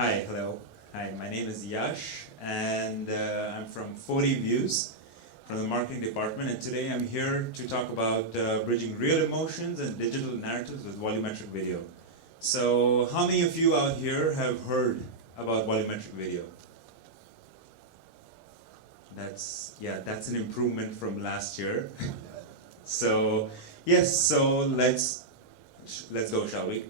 Hi, hello. Hi, my name is Yash, and I'm from 40 Views, from the marketing department, and today I'm here to talk about bridging real emotions and digital narratives with volumetric video. So, how many of you out here have heard about volumetric video? That's an improvement from last year. So, yes, so let's go, shall we?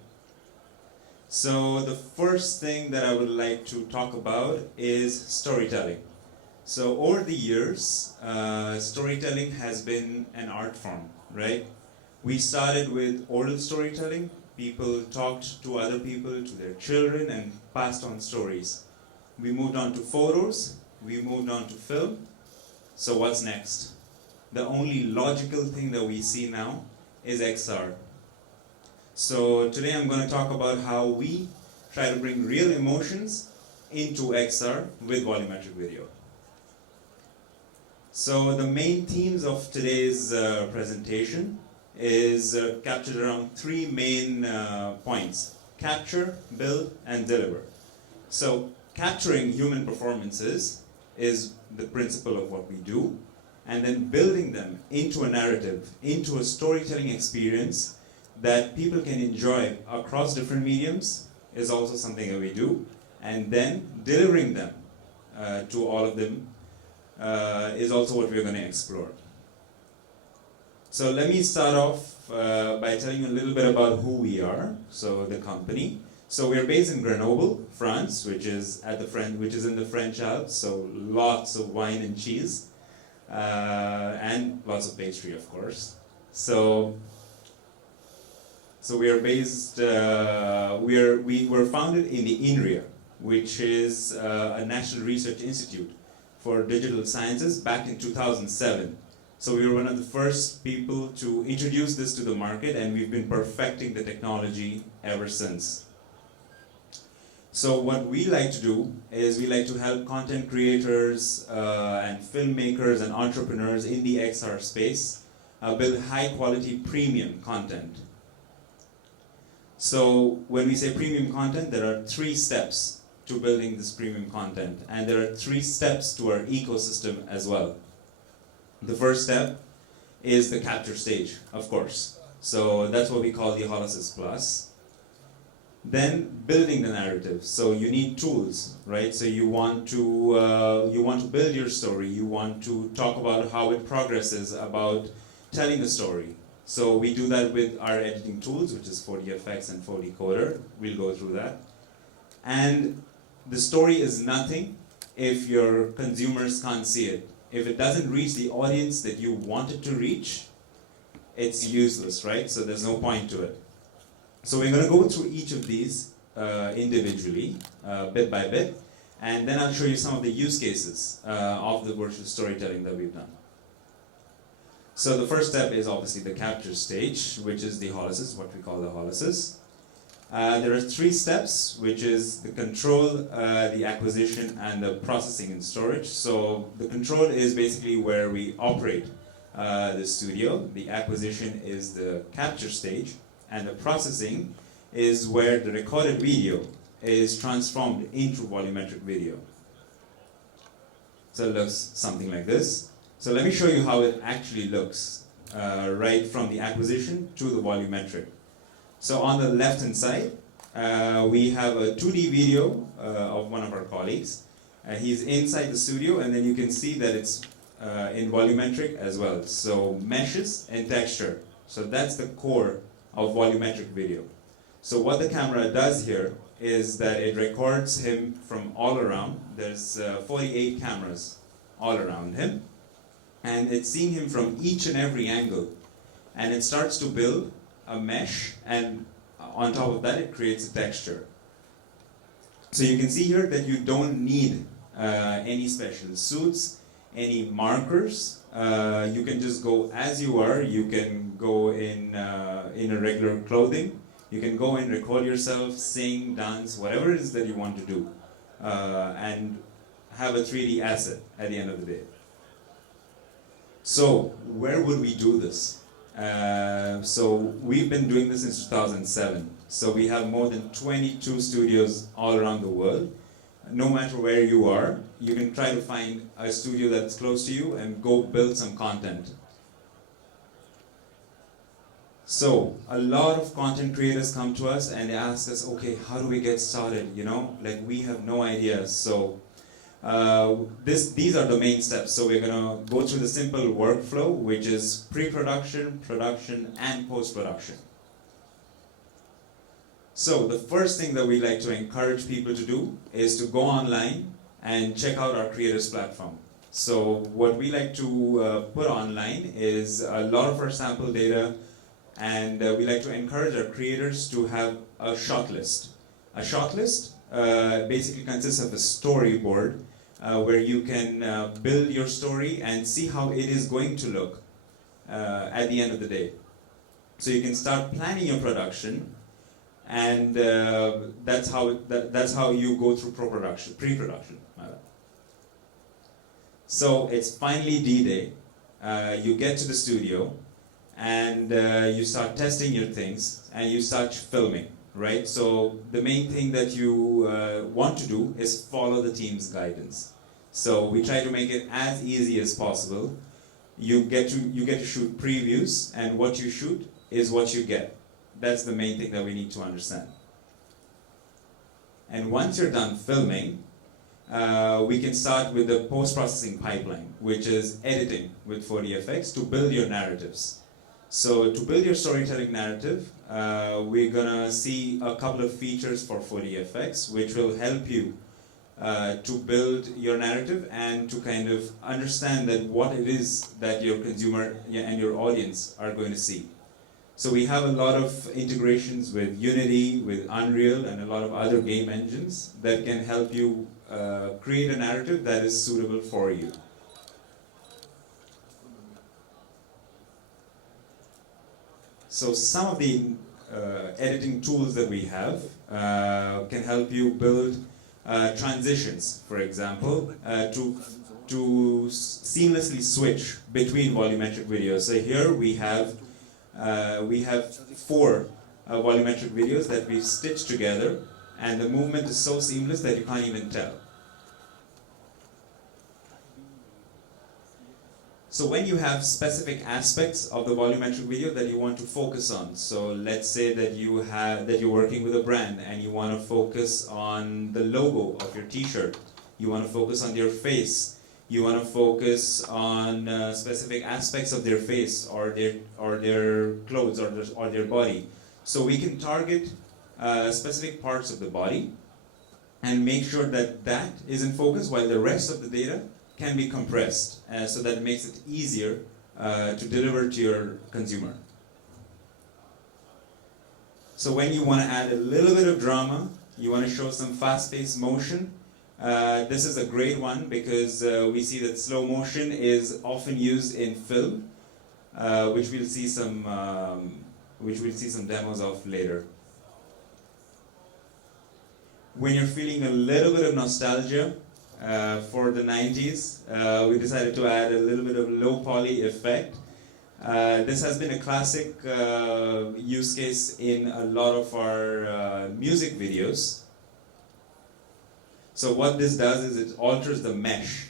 So the first thing that I would like to talk about is storytelling. So over the years, storytelling has been an art form, right? We started with oral storytelling. People talked to other people, to their children, and passed on stories. We moved on to photos. We moved on to film. So what's next? The only logical thing that we see now is XR. So today I'm going to talk about how we try to bring real emotions into XR with volumetric video. So the main themes of today's presentation is captured around three main points: capture, build, and deliver. So capturing human performances is the principle of what we do, and then building them into a narrative, into a storytelling experience that people can enjoy across different mediums is also something that we do, and then delivering them to all of them is also what we're going to explore. So let me start off by telling you a little bit about who we are, so the company. So we're based in Grenoble, France, which is in the French Alps, so lots of wine and cheese, and lots of pastry, of course. So we are based. We were founded in the INRIA, which is a national research institute for digital sciences, back in 2007. So we were one of the first people to introduce this to the market, and we've been perfecting the technology ever since. So what we like to do is we like to help content creators and filmmakers and entrepreneurs in the XR space build high quality premium content. So when we say premium content, there are 3 steps to building this premium content, and there are 3 steps to our ecosystem as well. The first step is the capture stage, of course. So that's what we call the Holosys Plus. Then building the narrative. So you need tools, right? So you want to build your story. You want to talk about how it progresses, about telling a story. So we do that with our editing tools, which is 4DFX and 4Decoder. We'll go through that. And the story is nothing if your consumers can't see it. If it doesn't reach the audience that you want it to reach, it's useless, right? So there's no point to it. So we're going to go through each of these individually, bit by bit, and then I'll show you some of the use cases of the virtual storytelling that we've done. So the first step is obviously the capture stage, which is the Holosys, what we call the Holosys. There are 3 steps, which is the control, the acquisition, and the processing and storage. So the control is basically where we operate the studio. The acquisition is the capture stage, and the processing is where the recorded video is transformed into volumetric video. So it looks something like this. So let me show you how it actually looks, right from the acquisition to the volumetric. So on the left-hand side, we have a 2D video of one of our colleagues. He's inside the studio, and then you can see that it's in volumetric as well. So meshes and texture. So that's the core of volumetric video. So what the camera does here is that it records him from all around. There's 48 cameras all around him. And it's seeing him from each and every angle. And it starts to build a mesh, and on top of that it creates a texture. So you can see here that you don't need any special suits, any markers. You can just go as you are. You can go in a regular clothing. You can go and record yourself, sing, dance, whatever it is that you want to do, and have a 3D asset at the end of the day. So where would we do this? So we've been doing this since 2007. So we have more than 22 studios all around the world. No matter where you are, you can try to find a studio that's close to you and go build some content. So a lot of content creators come to us and they ask us, okay, how do we get started? You know, like we have no idea. So these are the main steps. So we're gonna go through the simple workflow, which is pre-production, production, and post-production. So the first thing that we like to encourage people to do is to go online and check out our creators platform. So what we like to put online is a lot of our sample data, and we like to encourage our creators to have a shot list. A shot list basically consists of a storyboard where you can build your story and see how it is going to look at the end of the day. So you can start planning your production, and that's how you go through pre-production. So it's finally D-Day. You get to the studio, and you start testing your things, and you start filming, right? So the main thing that you want to do is follow the team's guidance. So we try to make it as easy as possible. You get to shoot previews, and what you shoot is what you get. That's the main thing that we need to understand. And once you're done filming, we can start with the post-processing pipeline, which is editing with 4DFX to build your narratives. So to build your storytelling narrative, we're gonna see a couple of features for 4DFX, which will help you to build your narrative and to kind of understand that what it is that your consumer and your audience are going to see. So we have a lot of integrations with Unity, with Unreal, and a lot of other game engines that can help you create a narrative that is suitable for you. So some of the editing tools that we have can help you build transitions, for example, to seamlessly switch between volumetric videos. So here we have 4 volumetric videos that we've stitched together, and the movement is so seamless that you can't even tell. So when you have specific aspects of the volumetric video that you want to focus on, so let's say that you're working with a brand and you want to focus on the logo of your t-shirt, you want to focus on their face, you want to focus on specific aspects of their face or their clothes or their body. So we can target specific parts of the body and make sure that that is in focus while the rest of the data can be compressed so that it makes it easier to deliver to your consumer. So when you want to add a little bit of drama, you want to show some fast-paced motion, this is a great one because we see that slow motion is often used in film, which we'll see some demos of later. When you're feeling a little bit of nostalgia for the 90s, we decided to add a little bit of low poly effect. This has been a classic use case in a lot of our music videos. So what this does is it alters the mesh.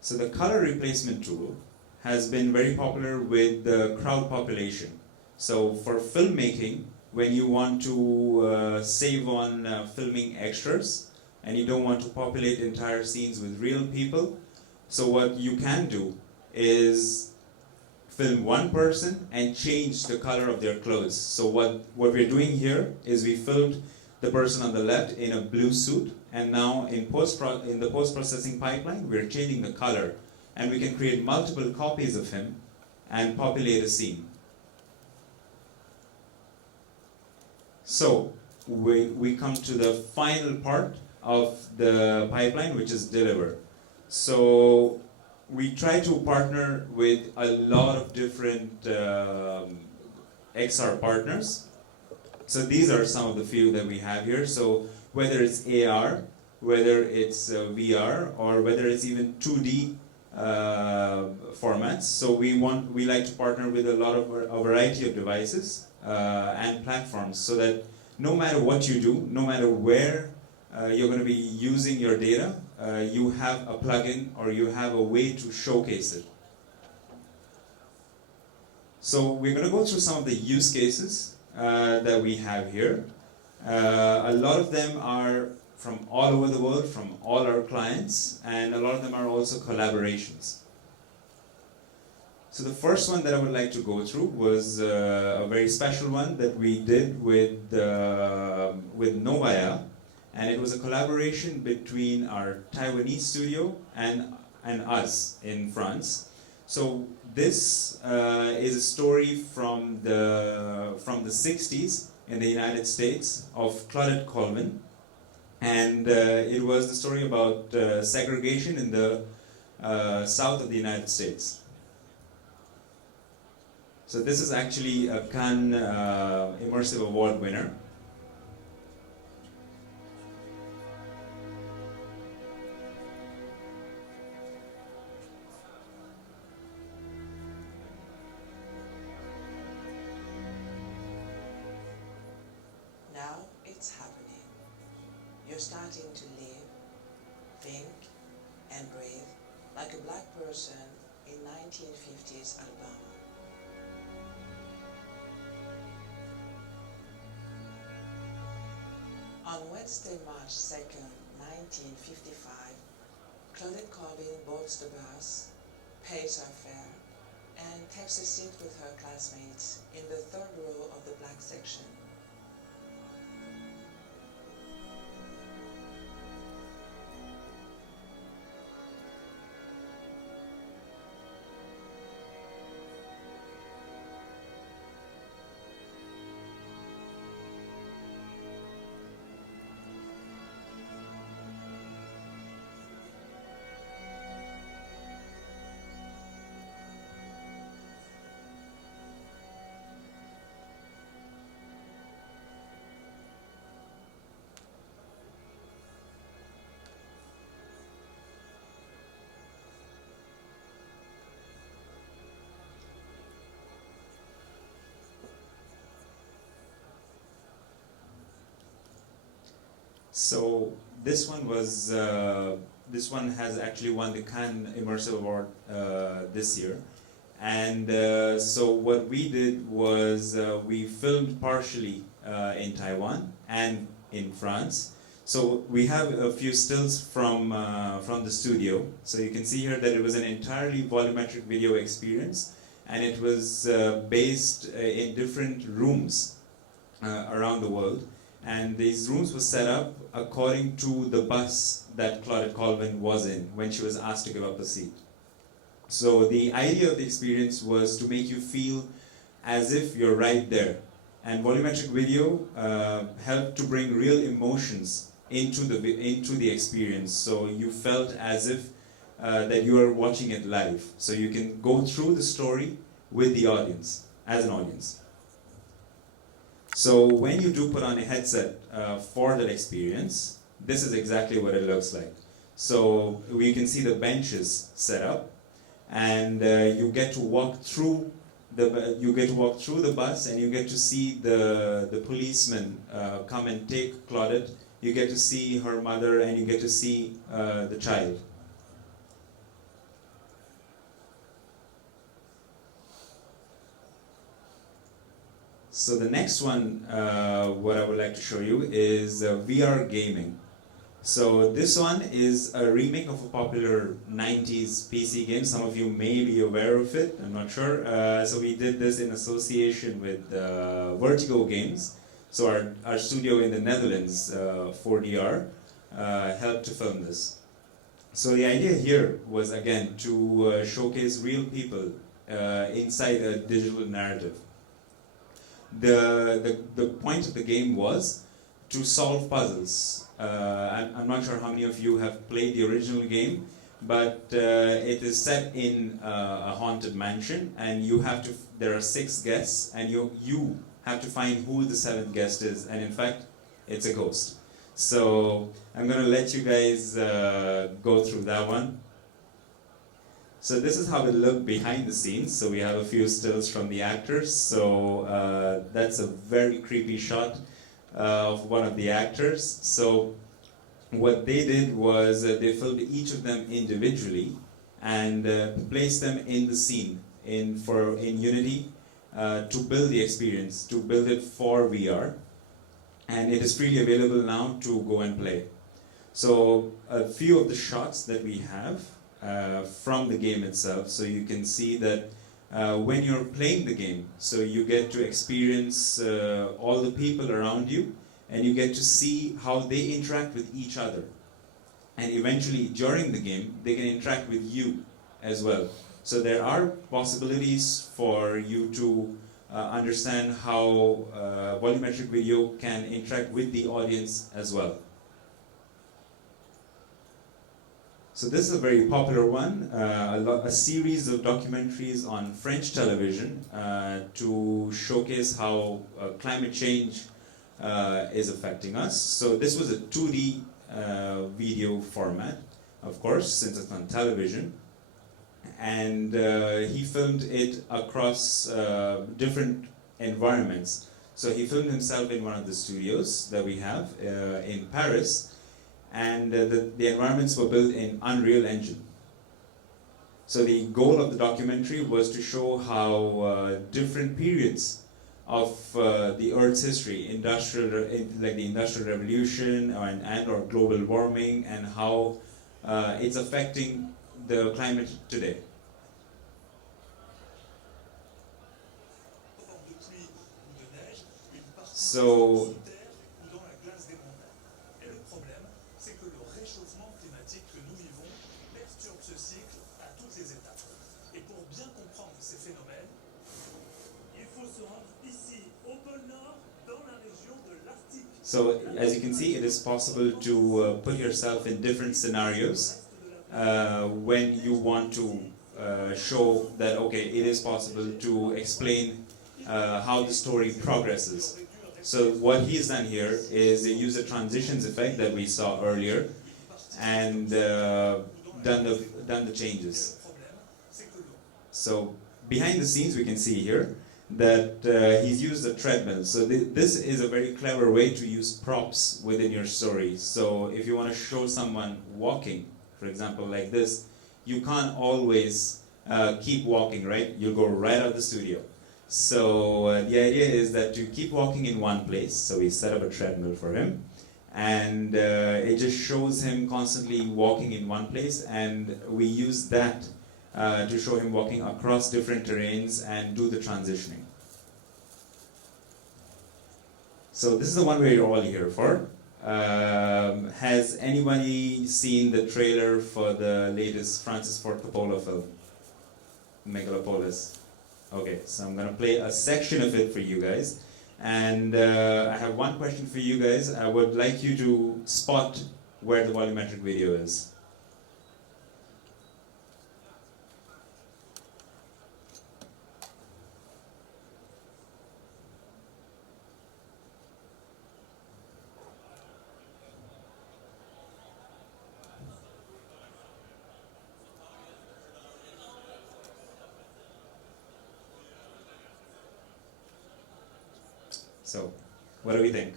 So the color replacement tool has been very popular with the crowd population. So for filmmaking, when you want to save on filming extras and you don't want to populate entire scenes with real people, so what you can do is film one person and change the color of their clothes. So what we're doing here is we filmed the person on the left in a blue suit, and now in the post-processing pipeline we're changing the color, and we can create multiple copies of him and populate a scene. So we come to the final part of the pipeline, which is deliver. So we try to partner with a lot of different XR partners. So these are some of the few that we have here. So whether it's AR, whether it's VR, or whether it's even 2D formats. So we like to partner with a variety of devices and platforms, so that no matter what you do, no matter where you're going to be using your data, you have a plugin or you have a way to showcase it. So we're going to go through some of the use cases that we have here. A lot of them are from all over the world, from all our clients, and a lot of them are also collaborations. So the first one that I would like to go through was a very special one that we did with Novaya, and it was a collaboration between our Taiwanese studio and us in France. So this is a story from the 60s in the United States of Claudette Colvin, and it was the story about segregation in the south of the United States. So this is actually a Cannes Immersive Award winner. Now it's happening. You're starting to live, think, and breathe like a black person in 1950s Alabama. On Wednesday, March 2nd, 1955, Claudette Colvin boards the bus, pays her fare, and takes a seat with her classmates in the third row of the black section. So this one has actually won the Cannes Immersive Award this year, and so what we did was we filmed partially in Taiwan and in France. So we have a few stills from the studio. So you can see here that it was an entirely volumetric video experience, and it was based in different rooms around the world. And these rooms were set up according to the bus that Claudette Colvin was in when she was asked to give up a seat. So the idea of the experience was to make you feel as if you're right there. And volumetric video helped to bring real emotions into the experience. So you felt as if that you are watching it live. So you can go through the story with the audience, as an audience. So when you do put on a headset for that experience, this is exactly what it looks like. So we can see the benches set up, and you get to walk through the bus, and you get to see the policeman come and take Claudette. You get to see her mother, and you get to see the child. So the next one, what I would like to show you is VR gaming. So this one is a remake of a popular 90s PC game. Some of you may be aware of it, I'm not sure. So we did this in association with Vertigo Games. So our studio in the Netherlands, 4DR, helped to film this. So the idea here was, again, to showcase real people inside a digital narrative. The point of the game was to solve puzzles. I'm not sure how many of you have played the original game, but it is set in a haunted mansion, and there are 6 guests, and you have to find who the 7th guest is, and in fact, it's a ghost. So I'm going to let you guys go through that one. So this is how it looked behind the scenes. So we have a few stills from the actors. So that's a very creepy shot of one of the actors. So what they did was they filmed each of them individually and placed them in the scene in Unity to build the experience, to build it for VR. And it is freely available now to go and play. So a few of the shots that we have from the game itself, so you can see that when you're playing the game, so you get to experience all the people around you, and you get to see how they interact with each other. And eventually, during the game, they can interact with you as well. So there are possibilities for you to understand how volumetric video can interact with the audience as well. So this is a very popular one, a series of documentaries on French television to showcase how climate change is affecting us. So this was a 2D video format, of course, since it's on television. And he filmed it across different environments. So he filmed himself in one of the studios that we have in Paris, and the environments were built in Unreal Engine. So the goal of the documentary was to show how different periods of the Earth's history, like the Industrial Revolution and/or global warming, and how it's affecting the climate today. So So as you can see, it is possible to put yourself in different scenarios when you want to show that, okay, it is possible to explain how the story progresses. So what he's done here is they use a transitions effect that we saw earlier and done the changes. So behind the scenes we can see here that he's used a treadmill. So this is a very clever way to use props within your story. So if you want to show someone walking, for example, like this, you can't always keep walking, right? You'll go right out of the studio. So the idea is that you keep walking in one place. So we set up a treadmill for him, and it just shows him constantly walking in one place, and we use that to show him walking across different terrains and do the transitioning. So this is the one we're all here for. Has anybody seen the trailer for the latest Francis Ford Coppola film, Megalopolis? Okay, so I'm gonna play a section of it for you guys. And I have one question for you guys. I would like you to spot where the volumetric video is. So, what do we think?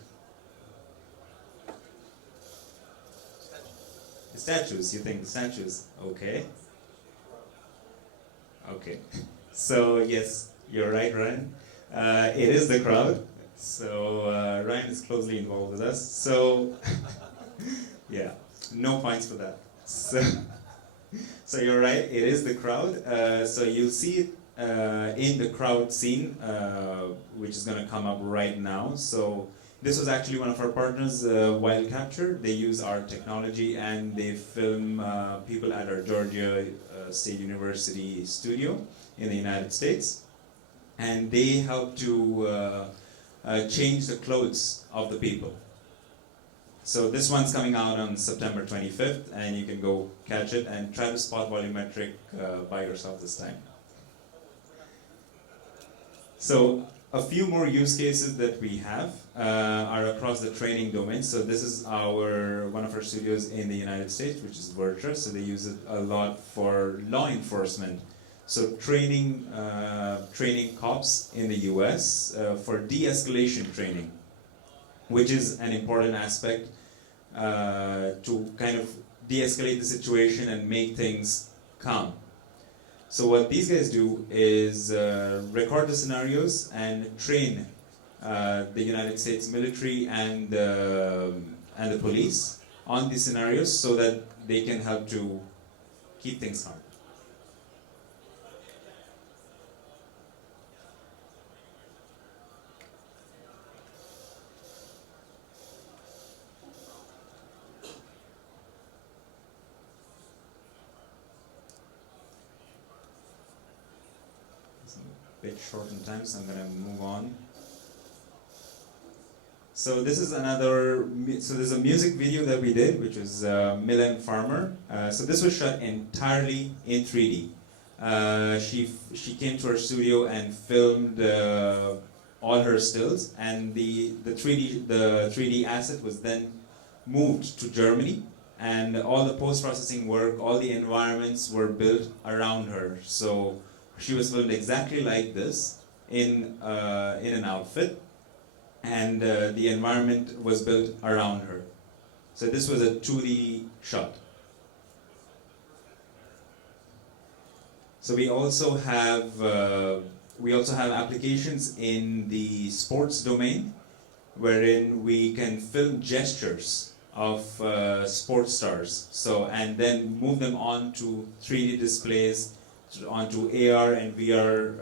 The statues, you think the statues? Okay. Okay. So, yes, you're right, Ryan. It is the crowd. So, Ryan is closely involved with us. So, yeah, no points for that. So you're right, it is the crowd. So you'll see it in the crowd scene, which is going to come up right now. So this was actually one of our partners, Wild Capture. They use our technology and they film people at our Georgia State University studio in the United States. And they help to change the clothes of the people. So this one's coming out on September 25th, and you can go catch it and try to spot volumetric by yourself this time. So A few more use cases that we have are across the training domain. So this is one of our studios in the United States, which is Virtua. So they use it a lot for law enforcement. So training cops in the US for de-escalation training, which is an important aspect to kind of de-escalate the situation and make things calm. So what these guys do is record the scenarios and train the United States military and the police on these scenarios so that they can help to keep things calm. Bit short in time, so I'm going to move on. So this is there's a music video that we did, which was Milan Farmer. So this was shot entirely in 3D. She came to our studio and filmed all her stills, and the 3D asset was then moved to Germany, and all the post-processing work, all the environments were built around her. So she was filmed exactly like this in an outfit, and the environment was built around her. So this was a 2D shot. So we also have applications in the sports domain, wherein we can film gestures of sports stars. So and then move them onto 3D displays, onto AR and VR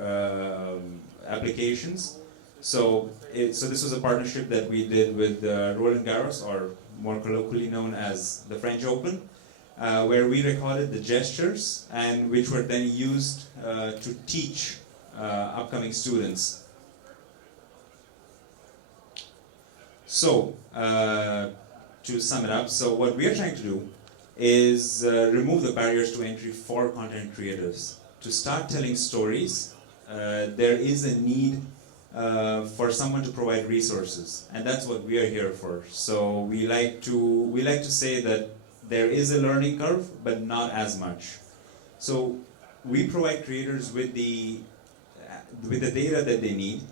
applications. So this was a partnership that we did with Roland Garros, or more colloquially known as the French Open, where we recorded the gestures and which were then used to teach upcoming students. So to sum it up, so what we are trying to do is remove the barriers to entry for content creators. To start telling stories, there is a need for someone to provide resources, and that's what we are here for. So we like to say that there is a learning curve, but not as much. So we provide creators with the data that they need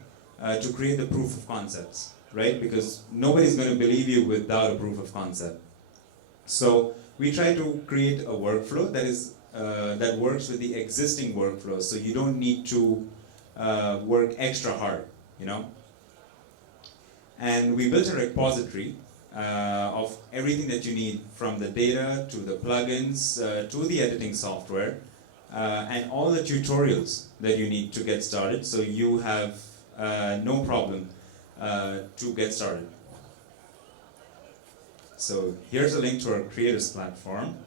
to create the proof of concepts, right? Because nobody's going to believe you without a proof of concept. So we try to create a workflow that works with the existing workflows, so you don't need to work extra hard, you know. And we built a repository of everything that you need, from the data to the plugins to the editing software, and all the tutorials that you need to get started, so you have no problem to get started. So here's a link to our creators platform,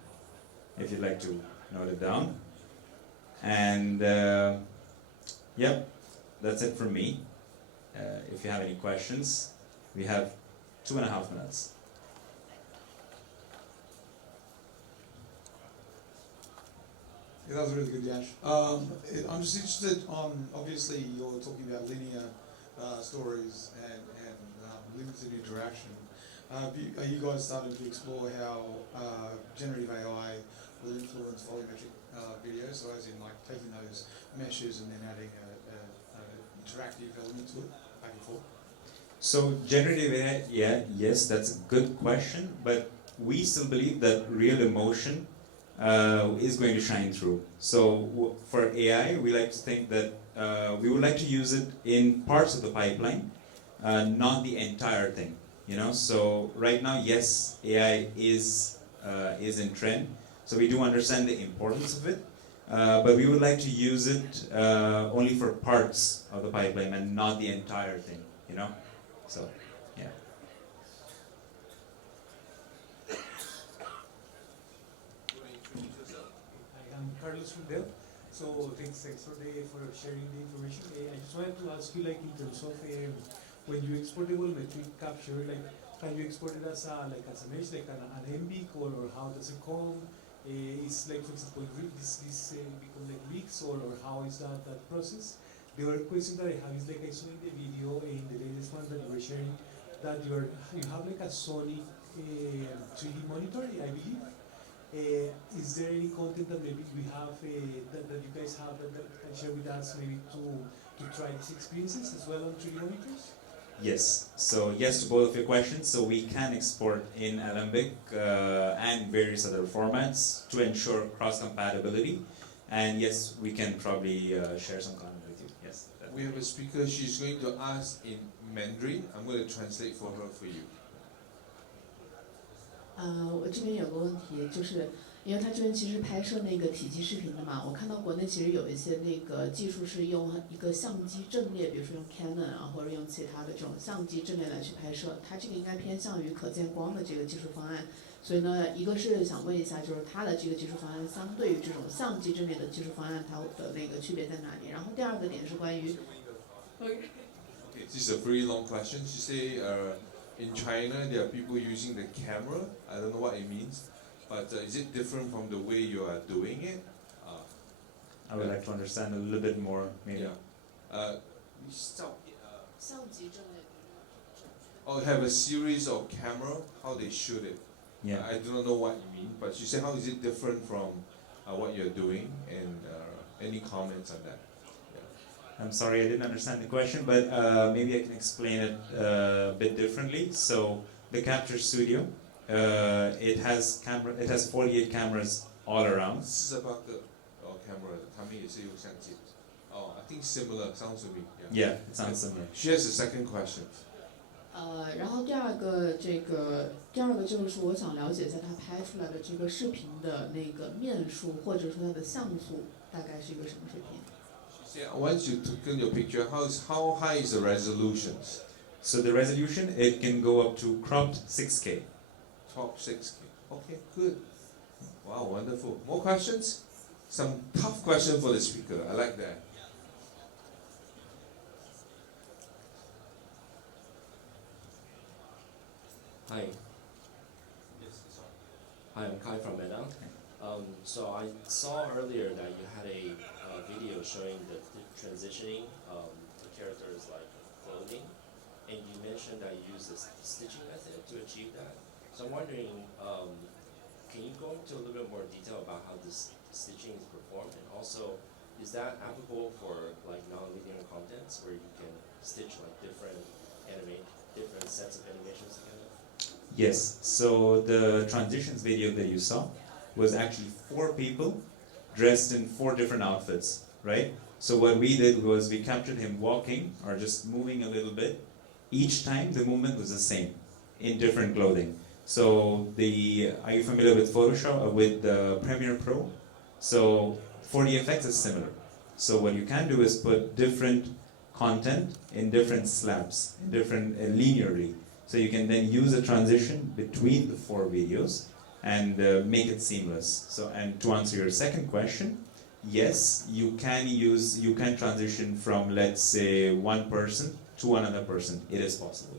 if you'd like to note it down. And yep, that's it from me. If you have any questions, we have 2.5 minutes. Yeah, that was really good, Yash. I'm just interested on, obviously you're talking about linear stories and limited interaction. Are you guys starting to explore how generative AI will influence volumetric video? So as in like taking those meshes and then adding an interactive element to it, back and forth? So generative AI, yes, that's a good question, but we still believe that real emotion is going to shine through. So for AI, we like to think that we would like to use it in parts of the pipeline, not the entire thing. You know, so right now, yes, AI is in trend. So we do understand the importance of it, but we would like to use it only for parts of the pipeline and not the entire thing. You know, so yeah. I'm Carlos from Dell. So thanks for sharing the information. I just wanted to ask you, like, in terms of when you export the volumetric capture, like, can you export it as a mesh, like an MB call, or how does it come? Is, like, for example, this become like leaks, or how is that process? The other question that I have is like I saw in the video, in the latest one that you were sharing, that you have like a Sony 3D monitor, I believe. Is there any content that maybe we have that you guys have that can share with us, maybe to try these experiences as well on 3D monitors? Yes. So yes to both of your questions. So we can export in Alembic and various other formats to ensure cross-compatibility. And yes, we can probably share some content with you. Yes. We have a speaker. She's going to ask in Mandarin. I'm going to translate for her for you. 我这边有个问题，就是因为他这边其实拍摄那个体积视频的嘛，我看到国内其实有一些那个技术是用一个相机阵列，比如说用 Canon 啊，或者用其他的这种相机阵列来去拍摄，它这个应该偏向于可见光的这个技术方案。所以呢，一个是想问一下，就是它的这个技术方案相对于这种相机阵列的技术方案，它的那个区别在哪里？然后第二个点是关于。Okay, this is a very long question. She say, in China there are people using the camera. I don't know what it means, but is it different from the way you are doing it? I would like to understand a little bit more, maybe. Yeah. 相机阵列。Or have a series of camera, how they shoot it. Yeah. I do not know what you mean, but you say how is it different from what you're doing, and any comments on that? I'm sorry, I didn't understand the question, but maybe I can explain it a bit differently. So the capture studio, it has 48 cameras all around. This is about the camera. 他们也是有相机. Oh, I think similar. Sounds to me. Yeah, it sounds similar. She has a second question. 然后第二个就是说，我想了解一下他拍出来的这个视频的那个面数，或者说它的像素大概是一个什么水平？ Yeah, once you took in your picture, how high is the resolution? So the resolution, it can go up to cropped 6K. Top 6K. Okay, good. Wow, wonderful. More questions? Some tough question for the speaker. I like that. Hi. Hi, I'm Kai from Meta. So I saw earlier that you had a video showing the transitioning the characters like clothing, and you mentioned that you use the stitching method to achieve that. So I'm wondering, can you go into a little bit more detail about how this stitching is performed, and also is that applicable for like non-linear contents where you can stitch like different sets of animations together? Yes, so the transitions video that you saw was actually 4 people dressed in 4 different outfits, right? So what we did was we captured him walking or just moving a little bit. Each time the movement was the same in different clothing. So are you familiar with Photoshop, with Premiere Pro? So for the effects it's similar. So what you can do is put different content in different slabs, linearly. So you can then use a transition between the 4 videos and make it seamless. So, and to answer your second question, yes, you can transition from, let's say, one person to another person. It is possible.